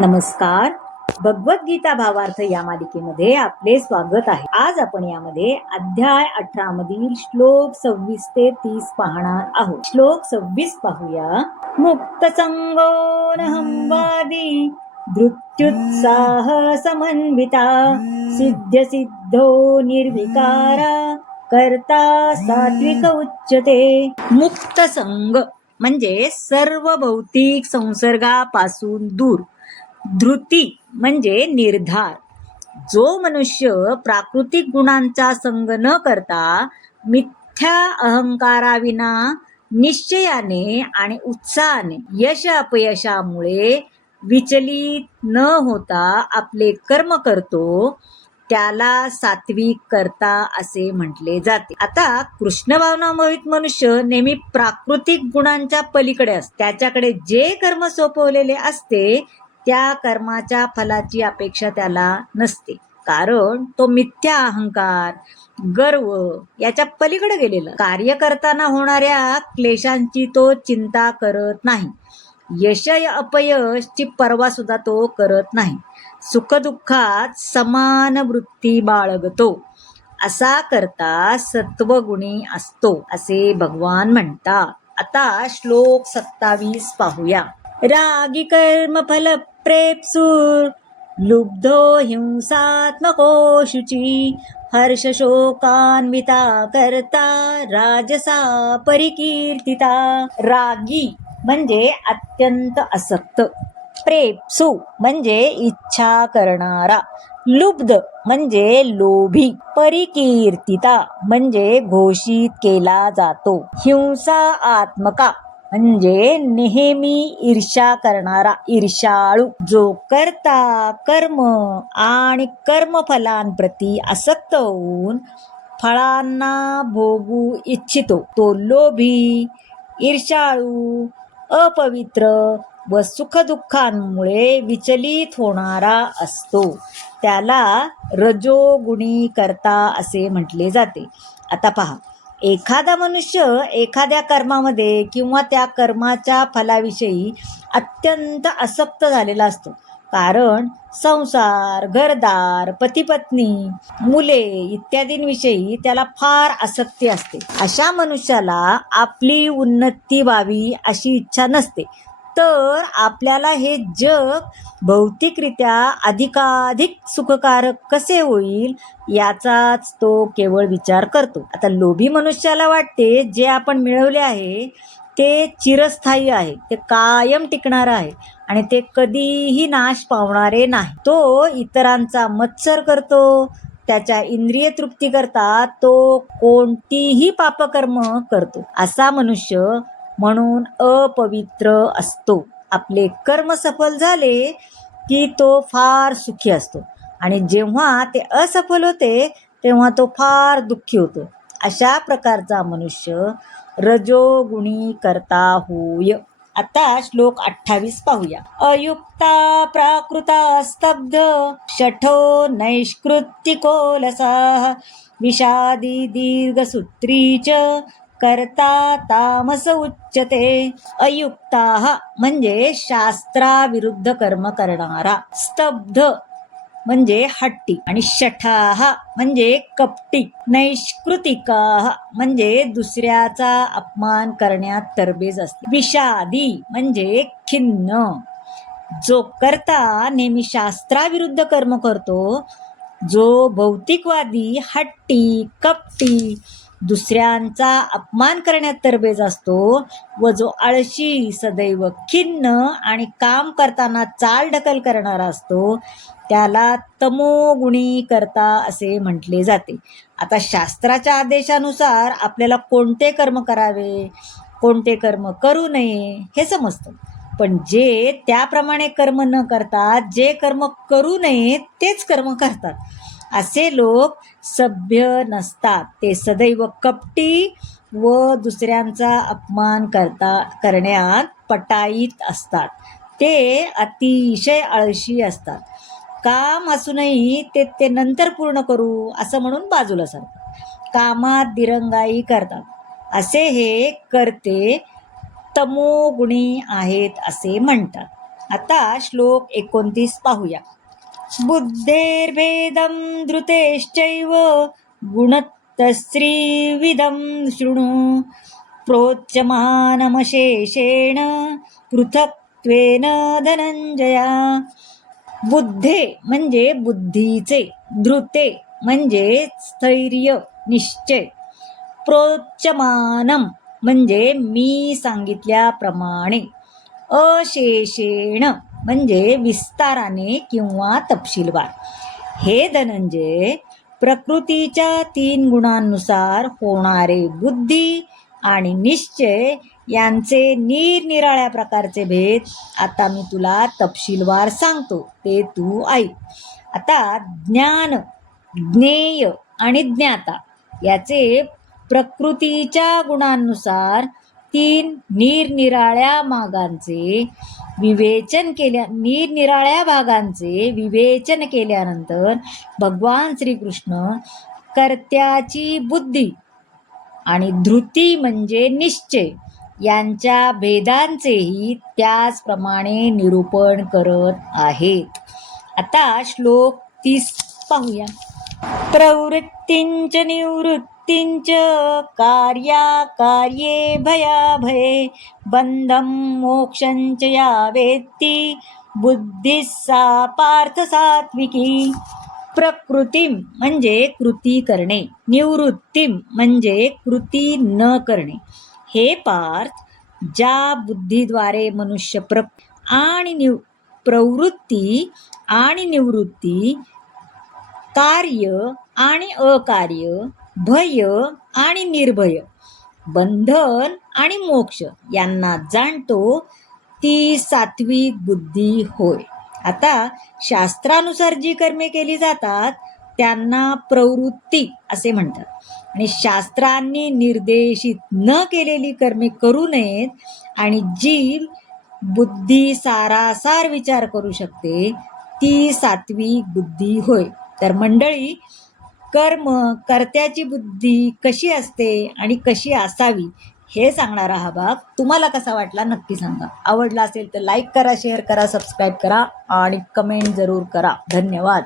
नमस्कार. भगवद्गीता भावार्थ या मालिकेमध्ये आपले स्वागत आहे. आज आपण यामध्ये अध्याय 18 मधील श्लोक 26 ते 30 पाहणार आहोत. श्लोक 26 पाहूया. मुक्त संगो नहंवादी धृत्युत्साह समन्विता सिद्ध सिद्धो निर्विकारा कर्ता सात्विक उच्यते. मुक्त संग म्हणजे सर्व भौतिक संसर्गापासून दूर. धृती म्हणजे निर्धार. जो मनुष्य प्राकृतिक गुणांचा संग न करता मिथ्या अहंकाराविना निश्चयाने आणि उत्साहाने यश अपयशामुळे विचलित न होता आपले कर्म करतो त्याला सात्विक कर्ता असे म्हटले जाते. आता कृष्ण भावनामोहित मनुष्य नेहमी प्राकृतिक गुणांच्या पलीकडे असते. त्याच्याकडे जे कर्म सोपवलेले असते त्या कर्माच्या फलाची अपेक्षा त्याला नसते, कारण तो मिथ्या अहंकार गर्व याच्या पलीकडे गेलेला. कार्य करताना होणाऱ्या क्लेशांची तो चिंता करत नाही. यश अपयशची पर्वा सुद्धा तो करत नाही. सुखदुःखात समान वृत्ती बाळगतो. असा करता सत्वगुणी असतो असे भगवान म्हणतात. आता श्लोक 27 पाहूया. रागी कर्म फल प्रेप्सुर लुब्धो हिंसात्मको शुची हर्ष शोकान्विता करता राजसा परिकीर्तिता. रागी म्हणजे अत्यंत आसक्त. प्रेप्सु म्हणजे इच्छा करणारा. लुब्ध म्हणजे लोभी. परिकीर्तिता म्हणजे घोषित केला जातो. हिंसा आत्मका म्हणजे नेहमी ईर्ष्या करणारा, ईर्ष्याळू. जो करता कर्म आणि कर्मफलांप्रती आसक्त होऊन फळांना भोगू इच्छितो तो लोभी, ईर्ष्याळू, अपवित्र व सुखदुःखांमुळे विचलित होणारा असतो. त्याला रजोगुणी कर्ता असे म्हटले जाते. आता पहा, एखादा मनुष्य एखाद्या कर्मामध्ये किंवा त्या कर्माच्या फलाविषयी अत्यंत आसक्त झालेला असतो, कारण संसार, घरदार, पतिपत्नी, मुले इत्यादींविषयी त्याला फार आसक्ती असते. अशा मनुष्याला आपली उन्नती व्हावी अशी इच्छा नसते, तर आपल्याला हे जग भौतिकरित्या अधिकाधिक सुखकारक कसे होईल याचाच तो केवळ विचार करतो. आता लोभी मनुष्याला वाटते जे आपण मिळवले आहे ते चिरस्थायी आहे, ते कायम टिकणार आहे आणि ते कधीही नाश पावणारे नाही. तो इतरांचा मत्सर करतो. त्याच्या इंद्रिय तृप्ती करता तो कोणतीही पापकर्म करतो. असा मनुष्य म्हणून अपवित्र असतो. आपले कर्म सफल झाले की तो फार सुखी असतो आणि जेव्हा ते असफल होते तेव्हा तो फार दुःखी होतो. अशा प्रकारचा मनुष्य रजोगुणी कर्ता होय. आता श्लोक 28 पाहूया. अयुक्ता प्राकृता स्तब्ध शठो नैष्कृतिको लसाः विषादी दीर्घसूत्री च कर्ता तामस उच्यते. अयुक्ता म्हणजे शास्त्राविरुद्ध कर्म करणारा. स्तब्ध म्हणजे हट्टी आणि शठाः म्हणजे कपटी. नैष्कृतिकाः म्हणजे दुसऱ्याचा अपमान करण्यात तरबेज असते. विषादी म्हणजे खिन्न. जो करता नेहमी शास्त्राविरुद्ध कर्म करतो, जो भौतिकवादी, हट्टी, कपटी, दुसऱ्यांचा अपमान करण्यात तरबेज असतो व जो आळशी, सदैव खिन्न आणि काम करताना चालढकल करणारा असतो त्याला तमोगुणी कर्ता असे म्हटले जाते. आता शास्त्राच्या आदेशानुसार आपल्याला कोणते कर्म करावे, कोणते कर्म करू नये हे समजतं, पण जे त्याप्रमाणे कर्म न करता जे कर्म करू नये तेच कर्म करतात असे लोक सभ्य नसतात. ते सदैव कपटी व दुसऱ्यांचा अपमान करण्यात पटाईत असतात. ते अतिशय आळशी असतात. काम असूनही ते नंतर पूर्ण करू असं म्हणून बाजूला सरतात. कामात दिरंगाई करतात. असे हे कर्ते तमोगुणी आहेत असे म्हणतात. आता श्लोक 29 पाहूया. बुद्धेर्भेदं धृतेश्चैव गुणतस्त्रिविधं शृणु प्रोच्यमानमशेषेण पृथक्त्वेन धनंजया. बुद्धे म्हणजे बुद्धीचे, धृते म्हणजे स्थैर्य निश्चय, प्रोच्यमानम म्हणजे मी सांगितल्याप्रमाणे, अशेषेण म्हणजे विस्ताराने किंवा तपशीलवार. हे धनंजय, प्रकृतीच्या 3 गुणांनुसार होणारे बुद्धी आणि निश्चय यांचे निरनिराळ्या प्रकारचे भेद आता मी तुला तपशीलवार सांगतो, ते तू ऐक. आता ज्ञान, ज्ञेय आणि ज्ञाता याचे प्रकृतीच्या गुणांनुसार 3 निरनिराळ्या भागांचे विवेचन केल्यानंतर भगवान श्रीकृष्ण कर्त्याची बुद्धी आणि धृती म्हणजे निश्चय यांच्या भेदांचेही त्याचप्रमाणे निरूपण करत आहेत. आता श्लोक 30 पाहूया. प्रवृत्तींच निवृत्तींच कार्याकार्ये भयाभये बंधं मोक्षंच या वेत्ती बुद्धी सा पार्थ सात्विकी. प्रकृतीम म्हणजे कृती करणे, निवृत्तीम म्हणजे कृती न करणे. हे पार्थ, ज्या बुद्धीद्वारे मनुष्य प्रवृत्ती आणि निवृत्ती, कार्य आणि अकार्य, भय आणि निर्भय, बंधन आणि मोक्ष यांना जाणतो, ती सात्विक बुद्धी होय. आता शास्त्रानुसार जी कर्मे केली जातात त्यांना प्रवृत्ती असे म्हणतात, आणि शास्त्रांनी निर्देशित न केलेली कर्मे करू नयेत, आणि जी बुद्धी सारासार विचार करू शकते ती सात्विक बुद्धी होय. तर मंडळी, कर्त्याची बुद्धी कशी असते आणि कशी असावी हे सांगणारा हा भाग तुम्हाला कसा वाटला नक्की सांगा. आवडला असेल तर लाईक करा, शेअर करा, सबस्क्राईब करा आणि कमेंट जरूर करा. धन्यवाद.